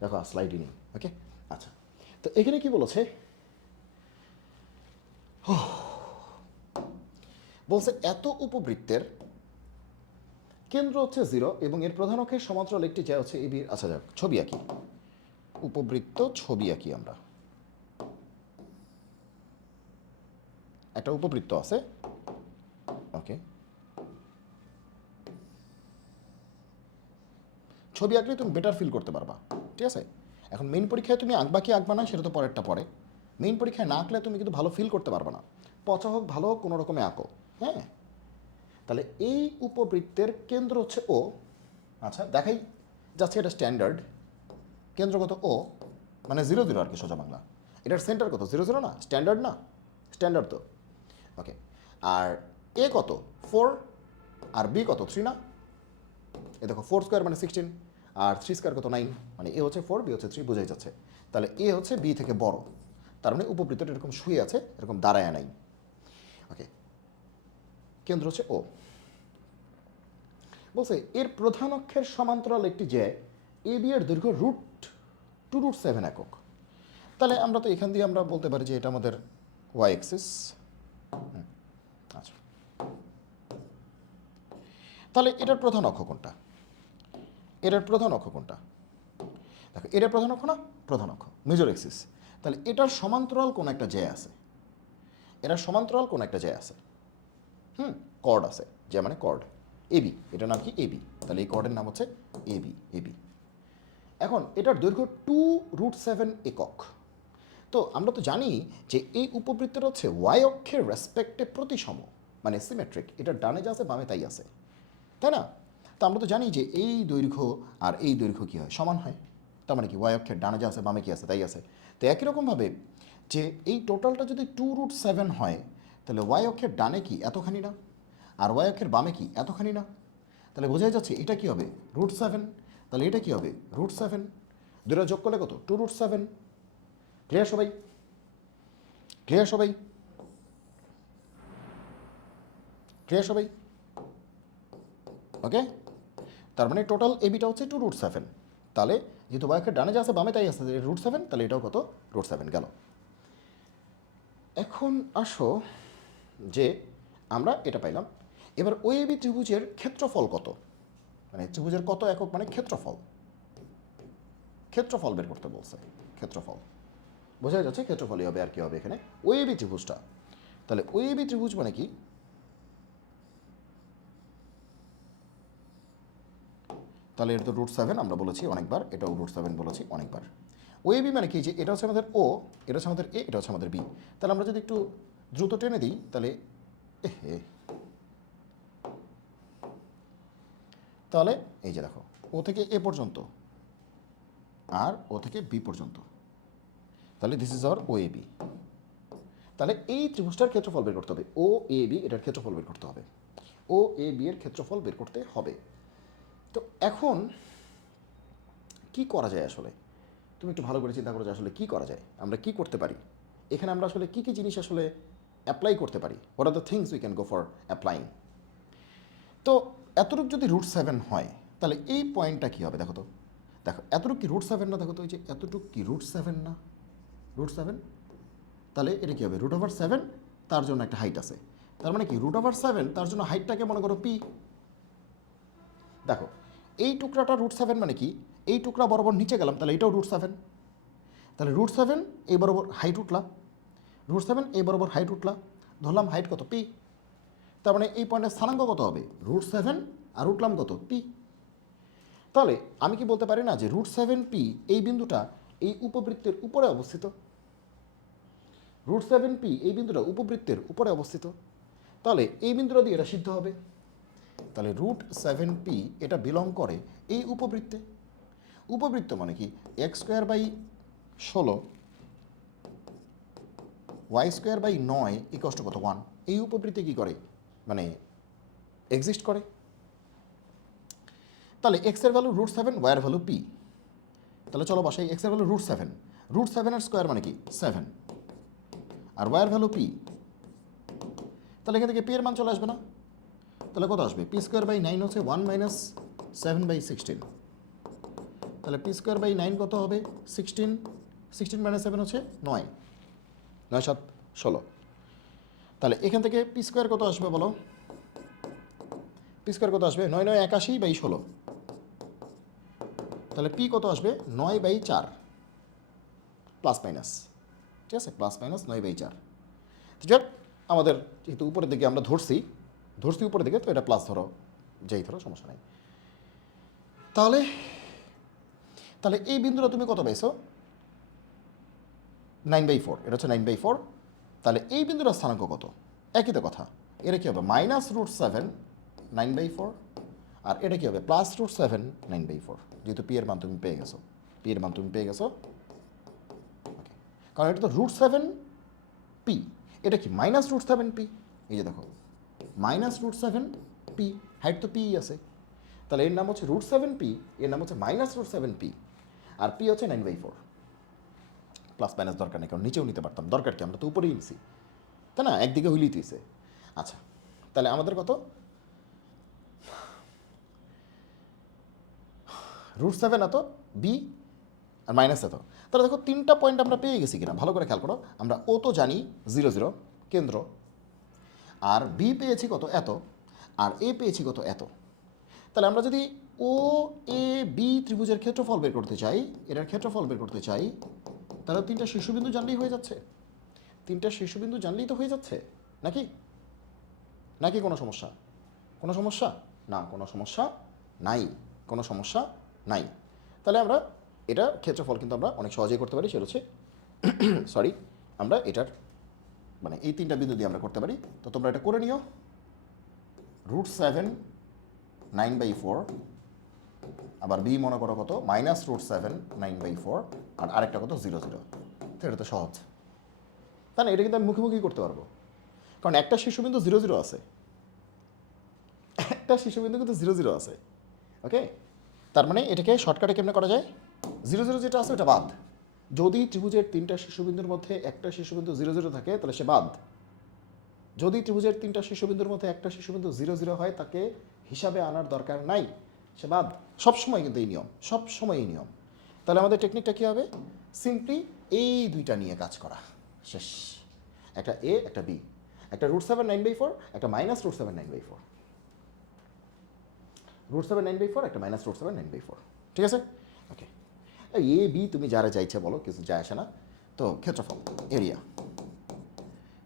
দেখো স্লাইডই নেই। ওকে, আচ্ছা, তো এখানে কি বলেছে, বলছে এত উপবৃত্তের কেন্দ্র হচ্ছে 0 এবং এর প্রধান অক্ষের সমান্তরাল একটি যা হচ্ছে এবি। আচ্ছা যাক, ছবি আঁকি, উপবৃত্ত ছবি আঁকি আমরা। একটা উপবৃত্ত আছে, ওকে, ছবি আঁকলে তুমি বেটার ফিল করতে পারবা, ঠিক আছে। এখন মেইন পরীক্ষায় তুমি আঁকবা কি আঁকবা না সেটা তো পরেরটা পরে, মেইন পরীক্ষায় না আঁকলে তুমি কিন্তু ভালো ফিল করতে পারবে না। পচা হোক ভালো হোক কোনো রকমে আঁকো, হ্যাঁ। তাহলে এই উপবৃত্তের কেন্দ্র হচ্ছে ও। আচ্ছা দেখাই যাচ্ছে এটা স্ট্যান্ডার্ড, কেন্দ্র কত ও, মানে 0 0 আর কি সোজা বাংলা। এটার সেন্টার কত 0 0 না, স্ট্যান্ডার্ড না, স্ট্যান্ডার্ড তো, ওকে। আর এ কত 4 আর বি কত 3 না, এ দেখো 4 স্কোয়ার মানে 16 আর 3 স্কোয়ার কত 9, মানে এ হচ্ছে 4 বি হচ্ছে 3, বোঝাই যাচ্ছে। তাহলে এ হচ্ছে বি থেকে বড়, তার মানে উপবৃত্তটা এরকম শুয়ে আছে, এরকম দাঁড়ায় নাই, ওকে। কেন্দ্র হচ্ছে ও। বলছে এর প্রধান অক্ষের সমান্তরাল একটি যে এ বি এর দৈর্ঘ্য √2√7 একক। তাহলে আমরা তো এখান দিয়ে আমরা বলতে পারি যে এটা আমাদের ওয়াই এক্সিস। আচ্ছা, তাহলে এটার প্রধান অক্ষ কোনটা, এটার প্রধান অক্ষ কোনটা, দেখো এটার প্রধান অক্ষ না, প্রধান অক্ষ মেজর এক্সিস। তাহলে এটার সমান্তরাল কোন একটা জ্যা আছে, এটার সমান্তরাল কোন একটা জ্যা আছে, কর্ড আছে, জ্যা মানে কর্ড, এবি, এটার নাম কি এবি, তাহলে এই কর্ডের নাম হচ্ছে এবি, এবি। এখন এটার দৈর্ঘ্য 2√7 একক। তো আমরা তো জানি যে এই উপবৃত্তের হচ্ছে ওয়াই অক্ষের রেসপেক্টে প্রতিসম, মানে সিমেট্রিক, এটার ডানে যা আছে বামে তাই আছে, তাই না। তো আমরা তো জানি যে এই দৈর্ঘ্য আর এই দৈর্ঘ্য কী হয়, সমান হয়। তার মানে কি ওয়াই অক্ষের ডানে যা আছে বামে কি আছে তাই আছে। তো একই রকমভাবে যে এই টোটালটা যদি 2√7 হয়, তাহলে ওয়াই অক্ষের ডানে কি এতখানি না, আর ওয়াই অক্ষের বামে কি এতখানি না, তাহলে বোঝাই যাচ্ছে এটা কি হবে √7, তাহলে এটা কি হবে √7, দুটো যোগ করলে কত 2√7। ক্লিয়ার সবাই, ক্লিয়ার সবাই, ক্লিয়ার সবাই, ওকে। তার মানে টোটাল এবিটা হচ্ছে 2√7, তাহলে যেহেতু ওয়াইকের ডানে যা আছে বামে তাই আছে √7, তাহলে এটাও কত √7 গেল। এখন আসো যে আমরা এটা পাইলাম, এবার ওই এবি ত্রিভুজের ক্ষেত্রফল কত, মানে ত্রিভুজের কত একক মানে ক্ষেত্রফল, ক্ষেত্রফল বের করতে বলছে, ক্ষেত্রফল বোঝা যাচ্ছে ক্ষেত্রফলই হবে আর কি হবে এখানে ওই এবি ত্রিভুজটা। তাহলে ওই এবি ত্রিভুজ মানে কি, তাহলে এটা তো √7 আমরা বলেছি অনেকবার, এটাও √7 বলেছি অনেকবার। ওএবি মানে কি, যে এটা হচ্ছে আমাদের ও, এটা হচ্ছে আমাদের এ, এটা হচ্ছে আমাদের বি। তাহলে আমরা যদি একটু দ্রুত টেনে দিই তাহলে তাহলে এই যে দেখো ও থেকে এ পর্যন্ত আর ও থেকে বি পর্যন্ত, তাহলে দিস ইজ আওয়ার ওএবি। তাহলে এই ত্রিভুজটার ক্ষেত্রফল বের করতে হবে, ও এ বি এটার ক্ষেত্রফল বের করতে হবে, ও এ বি এর ক্ষেত্রফল বের করতে হবে। তো এখন কি করা যায় আসলে, তুমি একটু ভালো করে চিন্তা করো যে আসলে কী করা যায়, আমরা কি করতে পারি এখানে, আমরা আসলে কী কী জিনিস আসলে অ্যাপ্লাই করতে পারি, what are the things we can go for applying. তো এতটুকু যদি √7 হয় তাহলে এই পয়েন্টটা কী হবে দেখো তো, দেখো এতটুকু কি √7 না, দেখো তো ওই যে এতটুকু কি √7 না, √7, তাহলে এটা কী হবে √7, তার জন্য একটা হাইট আছে, তার মানে কি √7 তার জন্য হাইটটাকে মনে করো পি। দেখো এই টুকরাটা √7 মানে কি, এই টুকরা বরাবর নিচে গেলাম তাহলে এটাও √7, তাহলে √7 এই বরাবর হাইট উঠলা, √7 এই বরাবর হাইট উঠলা, ধরলাম হাইট কত পি, তার মানে এই পয়েন্টের স্থানাঙ্ক কত হবে √7 আর উঠলাম কত পি। তাহলে আমি কি বলতে পারি না যে √7 পি এই বিন্দুটা এই উপবৃত্তের উপরে অবস্থিত, √7 পি এই বিন্দুটা উপবৃত্তের উপরে অবস্থিত, তাহলে এই বিন্দুটা দিয়ে এটা সিদ্ধ হবে। তাহলে √7 পি এটা বিলং করে এই উপবৃত্তে, উপবৃত্ত মানে কি x²/16 y²/9 = কত 1, এই উপবৃত্তি কী করে মানে এক্সিস্ট করে। তাহলে এক্সের ভ্যালু √7, ওয়াইয়ের ভ্যালু পি, তাহলে চলো বসাই এক্সের ভ্যালু √7, √7 স্কোয়ার মানে কি 7, আর ওয়াইয়ের ভ্যালু পি, তাহলে এখান থেকে পি এর মান চলে আসবে না, তাহলে কত আসবে p²/9 হচ্ছে 1 - 7/16, তাহলে পি স্কোয়ার বাই 9 কত হবে 16, 16 মাইনাস 7 হচ্ছে 9, 9 7 16। তাহলে এখান থেকে পি স্কোয়ার কত আসবে বলো, পি স্কোয়ার কত আসবে 9 9 81 বাই 16, তাহলে পি কত আসবে 9 বাই 4 প্লাস মাইনাস, ঠিক আছে, প্লাস মাইনাস 9 বাই 4। তো যাক আমাদের যেহেতু উপরের দিকে আমরা ধরছি উপরের দিকে, তো এটা প্লাস ধরো, যেই ধরো সমস্যা নেই। তাহলে তাহলে এই বিন্দুটা তুমি কত পাইছো 9/4, এটা হচ্ছে 9/4। তাহলে এই বিন্দুটার স্থানাঙ্ক কত, একই তো কথা, এটা কী হবে -√7 9/4, আর এটা কী হবে +√7 9/4, যেহেতু পি এর মান তুমি পেয়ে গেছো, পি এর মান তুমি পেয়ে গেছো, ওকে, কারণ এটা তো √7 পি, এটা কি -√7 পি, এই যে দেখো -√7 পি, হাইট তো পি আছে, তাহলে এর নাম হচ্ছে √7 পি, এর নাম হচ্ছে -√7 পি, আর পি হচ্ছে 9/4। প্লাস মাইনাস দরকার নেই, কারণ নিচেও নিতে পারতাম, দরকার কি, আমরা তো উপরেই নিছি, তাই না, একদিকে হইলেই তুইছে। আচ্ছা, তাহলে আমাদের কত √7 এত, বি আর মাইনাস এত। তাহলে দেখো তিনটা পয়েন্ট আমরা পেয়ে গেছি কিনা, ভালো করে খেয়াল করো। আমরা ও তো জানি 0 0 কেন্দ্র, আর বি পেয়েছি কত এত, আর এ পেয়েছি কত এত। তাহলে আমরা যদি ও এ বি ত্রিভুজের ক্ষেত্রফল বের করতে চাই, এটার ক্ষেত্রফল বের করতে চাই, তাহলে তিনটা শীর্ষবিন্দু জানলেই হয়ে যাচ্ছে, তিনটা শীর্ষবিন্দু জানলেই তো হয়ে যাচ্ছে, নাকি নাকি কোনো সমস্যা, কোনো সমস্যা না, কোনো সমস্যা নাই, কোনো সমস্যা নাই। তাহলে আমরা এটা ক্ষেত্রফল কিন্তু আমরা অনেক সহজেই করতে পারি, সেটা হচ্ছে সরি, আমরা এটার মানে এই তিনটা বিন্দু দিয়ে আমরা করতে পারি। তো তোমরা এটা করে নিও, √7 9/4, আবার বি মনে করো কত -√7 9/4, আর আরেকটা কত 0 0। তো এটা তো সহজ, তাই না, এটা কিন্তু আমি মুখোমুখি করতে পারবো, কারণ একটা শীর্ষবিন্দু 0 0 আছে, একটা শীর্ষবিন্দু কিন্তু 0 0 আছে, ওকে। তার মানে এটাকে শর্টকাটে কেমনে করা যায়, 0 0 যেটা আছে ওটা বাদ, যদি ত্রিভুজের তিনটা শীর্ষবিন্দুর মধ্যে একটা শীর্ষবিন্দু 0 0 থাকে তাহলে সে বাদ, যদি ত্রিভুজের তিনটা শীর্ষবিন্দুর মধ্যে একটা শীর্ষবিন্দু 0 0 হয় তাকে হিসাবে আনার দরকার নাই, সে বাদ। সবসময় কিন্তু এই নিয়ম, সবসময় এই নিয়ম। তাহলে আমাদের টেকনিকটা কী হবে, সিম্পলি এই দুইটা নিয়ে কাজ করা, শেষ। একটা এ একটা বি, একটা √7 9/4, একটা -√7 9/4, √7 9/4, একটা -√7 9/4, ঠিক আছে, ওকে। এ বি তুমি যারা চাইছে বলো, কিছু যায় আসে না। তো ক্ষেত্রফল এরিয়া,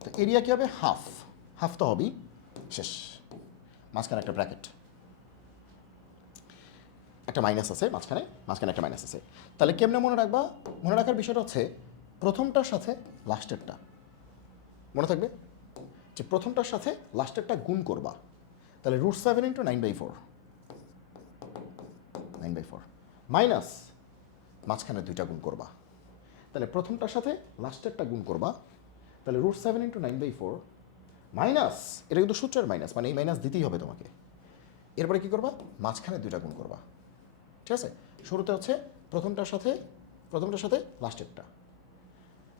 তো এরিয়া কী হবে হাফ, হাফ তো হবেই, শেষ। মাঝখানে একটা ব্র্যাকেট, একটা মাইনাস আছে মাঝখানে, মাঝখানে একটা মাইনাস আছে। তাহলে কেমনে মনে রাখবা, মনে রাখার বিষয়টা হচ্ছে প্রথমটার সাথে লাস্টেরটা মনে থাকবে, যে প্রথমটার সাথে লাস্টেরটা গুণ করবা। তাহলে √7 × 9/4, 9/4 মাইনাস মাঝখানে দুইটা গুণ করবা, তাহলে প্রথমটার সাথে লাস্টেরটা গুণ করবা, তাহলে √7 × 9/4 মাইনাস, এটা কিন্তু সূত্রের মাইনাস, মানে এই মাইনাস দিতেই হবে তোমাকে। এরপরে কী করবা, মাঝখানে দুইটা গুণ করবা, ঠিক আছে। শুরুতে হচ্ছে প্রথমটার সাথে লাস্টেরটা,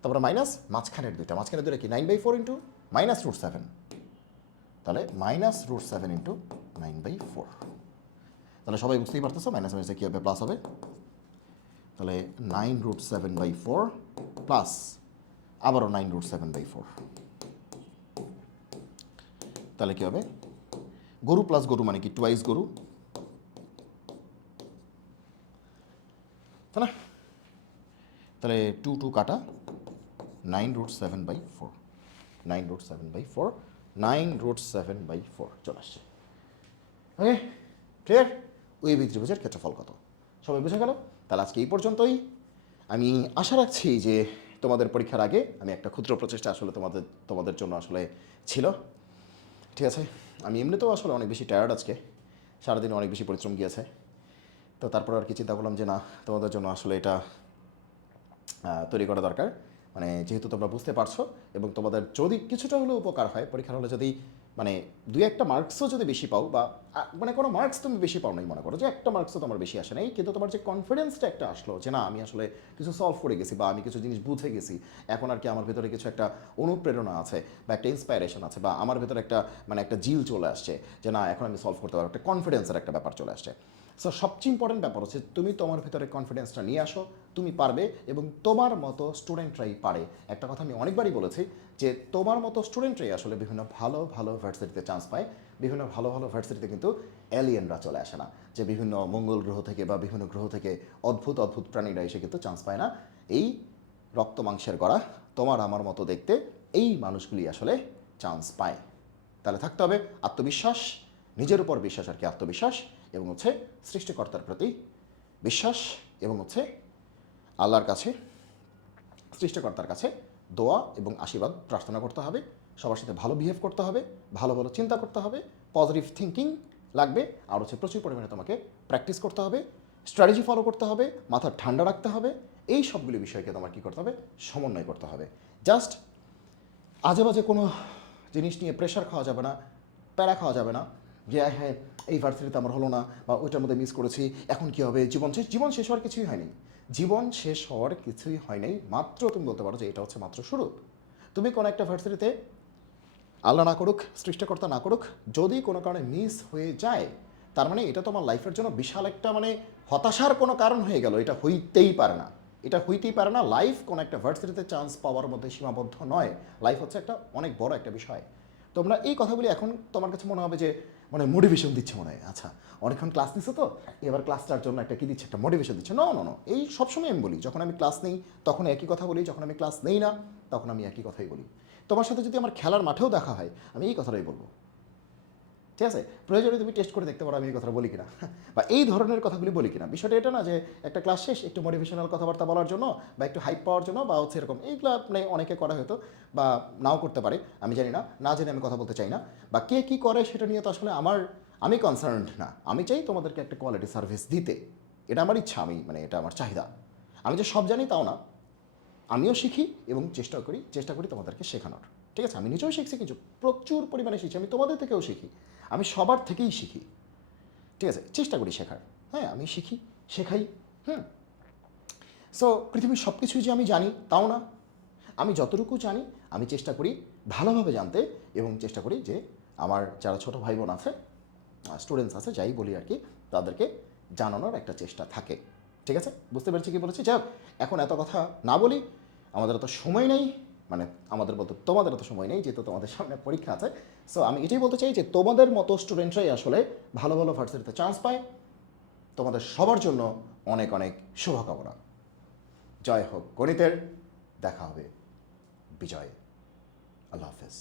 তারপরে মাইনাস মাঝখানের দুইটা কি 9/4 × -√7, তাহলে -√7 × 9/4। তাহলে সবাই বুঝতেই পারতেছো মাইনাস মাইনাসে কী হবে, প্লাস হবে। তাহলে 9√7/4 প্লাস আবারও 9√7/4, তাহলে কী হবে, গরু প্লাস গরু মানে কি টুয়াইস গরু, তাই না। তাহলে 2 2 কাটা, 9√7/4, 9√7/4, 9√7/4 চলে আসছে, ওকে, ক্লিয়ার। ওই বি ত্রিভুজের ক্ষেত্রফল কত সবাই বুঝে গেল। তাহলে আজকে এই পর্যন্তই। আমি আশা রাখছি যে তোমাদের পরীক্ষার আগে আমি একটা ক্ষুদ্র প্রচেষ্টা আসলে তোমাদের জন্য আসলে ছিল, ঠিক আছে। আমি এমনিতেও আসলে অনেক বেশি টায়ার্ড আজকে, সারাদিন অনেক বেশি পরিশ্রম গিয়েছে, তো তারপর আর কি চিন্তা করলাম যে না, তোমাদের জন্য আসলে এটা তৈরি করা দরকার। মানে যেহেতু তোমরা বুঝতে পারছো, এবং তোমাদের যদি কিছুটা হলেও উপকার হয়, পরীক্ষার হলে যদি মানে 2-1টা মার্কসও যদি বেশি পাও, বা মানে কোনো মার্কস তুমি বেশি পাও নাই, মনে করো যে একটা মার্কসও তোমার বেশি আসে নাই, কিন্তু তোমার যে কনফিডেন্সটা একটা আসলো যে না আমি আসলে কিছু সলভ করে গেছি, বা আমি কিছু জিনিস বুঝে গেছি, এখন আর কি আমার ভেতরে কিছু একটা অনুপ্রেরণা আছে, বা একটা ইন্সপাইরেশন আছে, বা আমার ভেতরে একটা মানে একটা জিল চলে আসছে যে না এখন আমি সলভ করতে পারবো, একটা কনফিডেন্সের একটা ব্যাপার চলে আসছে। সো সবচেয়ে ইম্পর্টেন্ট ব্যাপার হচ্ছে তুমি তোমার ভিতরে কনফিডেন্সটা নিয়ে আসো, তুমি পারবে এবং তোমার মতো স্টুডেন্টরাই পারে। একটা কথা আমি অনেকবারই বলেছি যে তোমার মতো স্টুডেন্টরাই আসলে বিভিন্ন ভালো ভালো ভার্সিটিতে চান্স পায়। বিভিন্ন ভালো ভালো ভার্সিটিতে কিন্তু এলিয়েনরা চলে আসে না, যে বিভিন্ন মঙ্গল গ্রহ থেকে বা বিভিন্ন গ্রহ থেকে অদ্ভুত অদ্ভুত প্রাণীরা এসে কিন্তু চান্স পায় না। এই রক্ত মাংসের গড়া তোমার আমার মতো দেখতে এই মানুষগুলি আসলে চান্স পায়। তাহলে থাকতে হবে আত্মবিশ্বাস, নিজের উপর বিশ্বাস আর কি, আত্মবিশ্বাস, এবং হচ্ছে সৃষ্টিকর্তার প্রতি বিশ্বাস, এবং হচ্ছে আল্লাহর কাছে, সৃষ্টিকর্তার কাছে দোয়া এবং আশীর্বাদ প্রার্থনা করতে হবে। সবার সাথে ভালো বিহেভ করতে হবে, ভালো ভালো চিন্তা করতে হবে, পজিটিভ থিঙ্কিং লাগবে, আর হচ্ছে প্রচুর পরিমাণে তোমাকে প্র্যাকটিস করতে হবে, স্ট্র্যাটেজি ফলো করতে হবে, মাথা ঠান্ডা রাখতে হবে। এই সবগুলি বিষয়কে তোমার কী করতে হবে, সমন্বয় করতে হবে। জাস্ট আজে বাজে কোনো জিনিস নিয়ে প্রেশার খাওয়া যাবে না, প্যারা খাওয়া যাবে না, যে হ্যাঁ এই ভার্সিটিতে আমার হলো না বা ওইটার মধ্যে মিস করেছি, এখন কী হবে, জীবন শেষ। জীবন শেষ হওয়ার কিছুই হয়নি, জীবন শেষ হওয়ার কিছুই হয় নাই, মাত্র তুমি বলতে পারো যে এটা হচ্ছে মাত্র শুরু। তুমি কোনো একটা ভার্সিটিতে, আল্লাহ না করুক, সৃষ্টিকর্তা না করুক, যদি কোনো কারণে মিস হয়ে যায়, তার মানে এটা তোমার লাইফের জন্য বিশাল একটা মানে হতাশার কোনো কারণ হয়ে গেল। এটা হইতেই পারে না, এটা হইতেই পারে না। লাইফ কোনো একটা ভার্সিটিতে চান্স পাওয়ার মধ্যে সীমাবদ্ধ নয়। লাইফ হচ্ছে একটা অনেক বড় একটা বিষয়। তোমরা এই কথাগুলি এখন তোমার কাছে মনে হবে যে মানে মোটিভেশন দিচ্ছে মনে হয়, আচ্ছা অনেকক্ষণ ক্লাস নিচ্ছে তো এবার ক্লাসটার জন্য একটা কী দিচ্ছে, একটা মোটিভেশন দিচ্ছে। নো নো নো, এই সবসময় আমি বলি, যখন আমি ক্লাস নেই তখন একই কথা বলি, যখন আমি ক্লাস নেই না তখন আমি একই কথাই বলি। তোমার সাথে যদি আমার খেলার মাঠেও দেখা হয় আমি এই কথাটাই বলবো, ঠিক আছে? প্রয়োজনে তুমি টেস্ট করে দেখতে পারো আমি এই কথাটা বলি কিনা বা এই ধরনের কথাগুলি বলি কিনা। বিষয়টা এটা না যে একটা ক্লাস শেষ একটু মোটিভেশনাল কথাবার্তা বলার জন্য বা একটু হাইপ পাওয়ার জন্য বা হচ্ছে এরকম, এইগুলো মানে অনেকে করা হয়তো বা নাও করতে পারে, আমি জানি না, না জেনে আমি কথা বলতে চাই না। বা কে কী করে সেটা নিয়ে তো আসলে আমি কনসার্নড না। আমি চাই তোমাদেরকে একটা কোয়ালিটি সার্ভিস দিতে, এটা আমার ইচ্ছা, আমি মানে এটা আমার চাহিদা। আমি যে সব জানি তাও না, আমিও শিখি এবং চেষ্টা করি তোমাদেরকে শেখানোর। ঠিক আছে? আমি নিজেও শিখছি, কিছু প্রচুর পরিমাণে শিখছি, আমি তোমাদের থেকেও শিখি, আমি সবার থেকেই শিখি। ঠিক আছে? চেষ্টা করি শেখার। হ্যাঁ, আমি শিখি, শেখাই। হুম। সো পৃথিবীর সব কিছুই যে আমি জানি তাও না, আমি যতটুকু জানি আমি চেষ্টা করি ভালোভাবে জানতে, এবং চেষ্টা করি যে আমার যারা ছোটো ভাই বোন আছে, স্টুডেন্টস আছে, যাই বলি আর কি, তাদেরকে জানানোর একটা চেষ্টা থাকে। ঠিক আছে? বুঝতে পেরেছি কি বলেছি? যাই হোক, এখন এত কথা না বলি, আমাদের এত সময় নেই, মানে আমাদের বলতে তোমাদের এত সময় নেই যেহেতু তোমাদের সামনে পরীক্ষা আছে। সো আমি এটাই বলতে চাই যে তোমাদের মতো স্টুডেন্টরাই আসলে ভালো ভালো ভার্সিটিতে চান্স পায়। তোমাদের সবার জন্য অনেক অনেক শুভকামনা। জয় হোক গণিতের, দেখা হবে বিজয়ে। আল্লাহ হাফেজ।